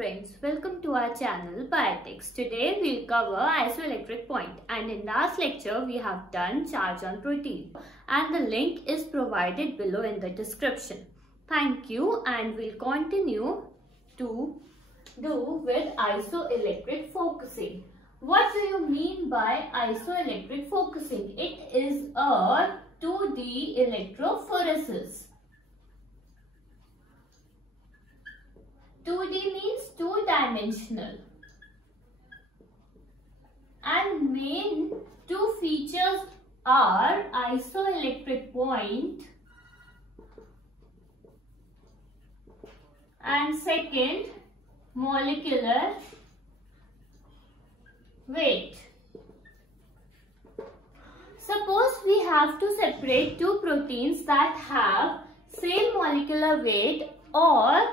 friends, welcome to our channel Biotics. Today we'll cover isoelectric point, and in last lecture we have done charge on protein and the link is provided below in the description. Thank you, and we'll continue to do with isoelectric focusing. What do you mean by isoelectric focusing? It is a 2D electrophoresis. 2D means two-dimensional, and main two features are isoelectric point and second, molecular weight. Suppose we have to separate two proteins that have same molecular weight or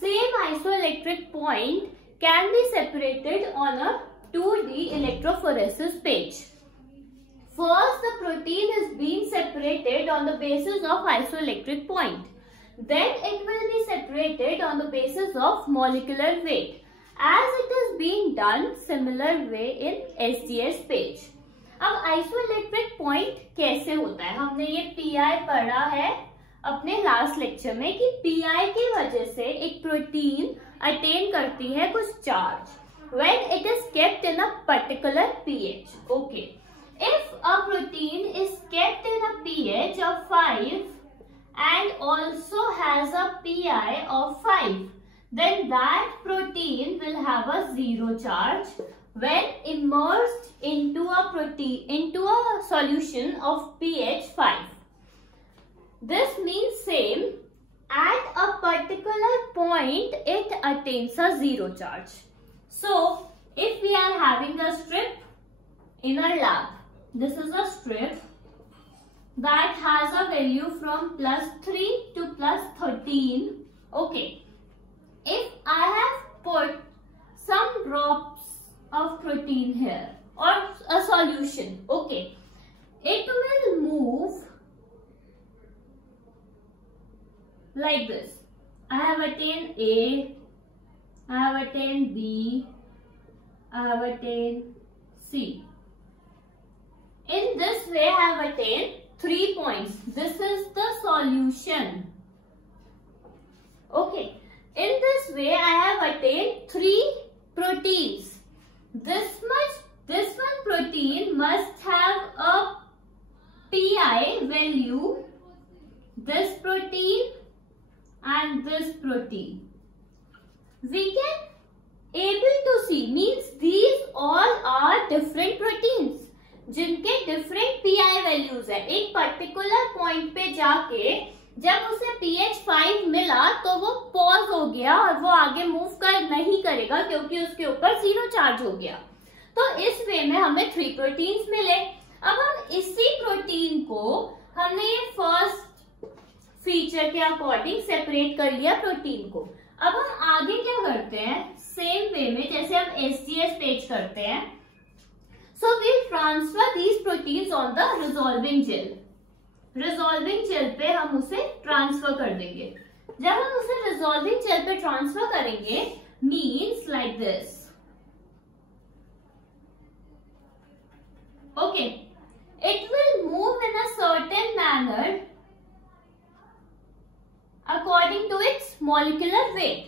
same isoelectric point can be separated on a 2D electrophoresis page. First, the protein is being separated on the basis of isoelectric point. Then it will be separated on the basis of molecular weight, as it is being done similar way in SGS page. अब isoelectric point कैसे होता है? हमने ये pi पढ़ा है अपने last lecture में कि पीआई की वजह से एक प्रोटीन अटेन करती है कुछ charge when it is kept in a particular pH. Okay, if a protein is kept in a pH of 5 and also has a pi of 5, then that protein will have a zero charge when immersed into a solution of pH 5. This means same, at a particular point it attains a zero charge. So if we are having a strip in a lab, this is a strip that has a value from +3 to +13. Okay, if I have put some drops of protein here or a solution, okay, it will move like this. I have attained A, I have attained B, I have attained C. In this way I have attained 3 points. This is the solution. Okay, in this way I have attained 3 proteins. This one protein must have a pI value, this protein and this protein. We can able to see, means these all are different proteins जिनके different pI values है. एक particular point पे जाके जब उसे pH 5 मिला तो वो पॉज हो गया और वो आगे मूव नहीं करेगा क्योंकि उसके ऊपर जीरो चार्ज हो गया. तो इस वे में हमें 3 प्रोटीन्स मिले. अब हम इसी प्रोटीन को हमने ये फर्स्ट फीचर के अकॉर्डिंग सेपरेट कर लिया प्रोटीन को. अब हम आगे क्या करते हैं, सेम वे में जैसे हम SGS पेज करते हैं. So we transfer these proteins on the resolving gel. Resolving gel पे हम उसे ट्रांसफर कर देंगे. जब हम उसे रिजॉल्विंग जेल पे ट्रांसफर करेंगे means like this. Okay, it will move in a certain manner according to its molecular weight.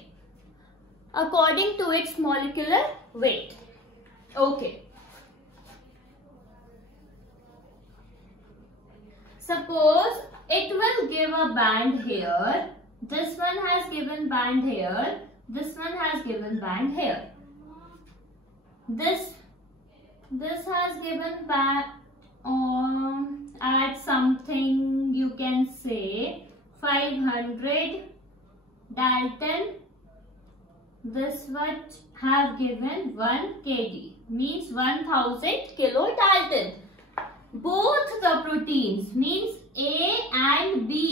According to its molecular weight. Okay. Suppose it will give a band here. This one has given band here. This one has given band here. This has given band at something you can say 500 Dalton. This what have given 1 kD, means 1000 kilo Dalton. Both the proteins, means A and B,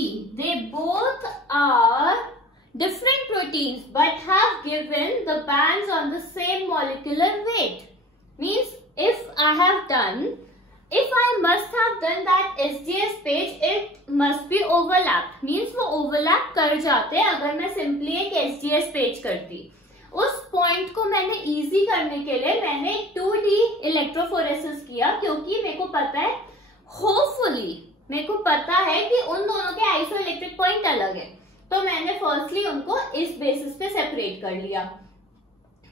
they both are different proteins but have given the bands on the same molecular weight. Means if I must have done that SGS page, it must be overlap. Means वो overlap कर जाते हैं अगर मैं simply एक SGS page करती. उस point को मैंने इजी करने के लिए मैंने 2D इलेक्ट्रोफोरेसिस किया, क्योंकि मेरे को पता है, होपफुली मेरे को पता है कि उन दोनों के आइसोइलेक्ट्रिक पॉइंट अलग है। तो मैंने फर्स्टली उनको इस बेसिस पे सेपरेट कर लिया।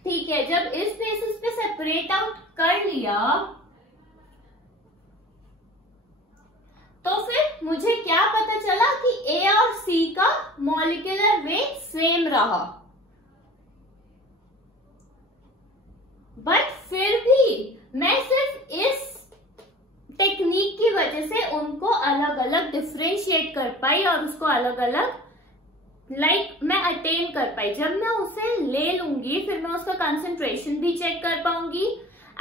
ठीक है, जब इस बेसिस पे सेपरेट आउट कर लिया तो फिर मुझे क्या पता चला कि A और C का मॉलिक्यूलर वेट सेम रहा, बट फिर भी मैं सिर्फ इस टेक्निक की वजह से उनको अलग अलग डिफरेंशिएट कर पाई और उसको अलग अलग मैं अटेन कर पाई। जब मैं उसे ले लूंगी फिर मैं उसका कंसंट्रेशन भी चेक कर पाऊंगी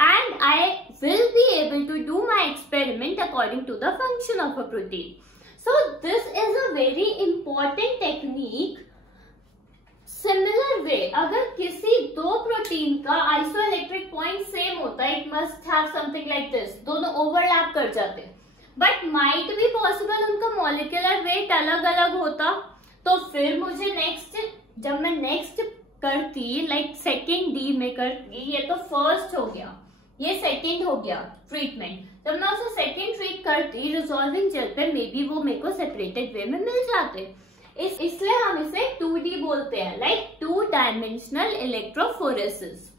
and I will be able to do my experiment according to the function of a protein. So this is a very important technique. Similar way, अगर किसी दो प्रोटीन का आइसोइलेक्ट्रिक पॉइंट सेम होता है, it must have something like this, दोनों overlap कर जाते, but might भी पॉसिबल उनका मॉलिक्यूलर वेट अलग अलग होता। तो फिर मुझे जब मैं नेक्स्ट करती, लाइक सेकेंड डी में करती, ये तो फर्स्ट हो गया, ये सेकेंड हो गया ट्रीटमेंट, जब मैं उसे सेकेंड ट्रीट करती रिजॉल्विंग जेल पे, मे बी वो मेरे को सेपरेटेड वे में मिल जाते। इसलिए हम इसे 2D बोलते हैं, लाइक 2 डायमेंशनल इलेक्ट्रोफोरेसिस,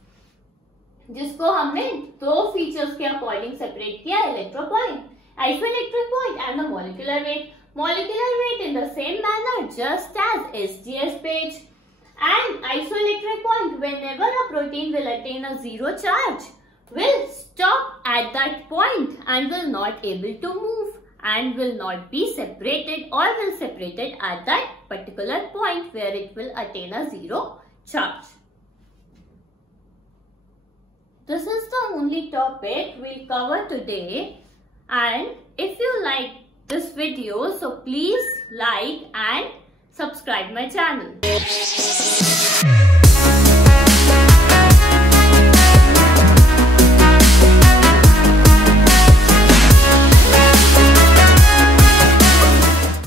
जिसको हमने दो फीचर्स के अकॉर्डिंग सेपरेट किया, electro point, isoelectric point and the molecular weight. Molecular weight in the same manner just as SGS page, and isoelectric point, whenever a protein will attain a zero charge, will stop at that point and will not able to move and will not be separated or will separated at that particular point where it will attain a zero charge. This is the only topic we'll cover today, and if you like this video, so please like and subscribe my channel.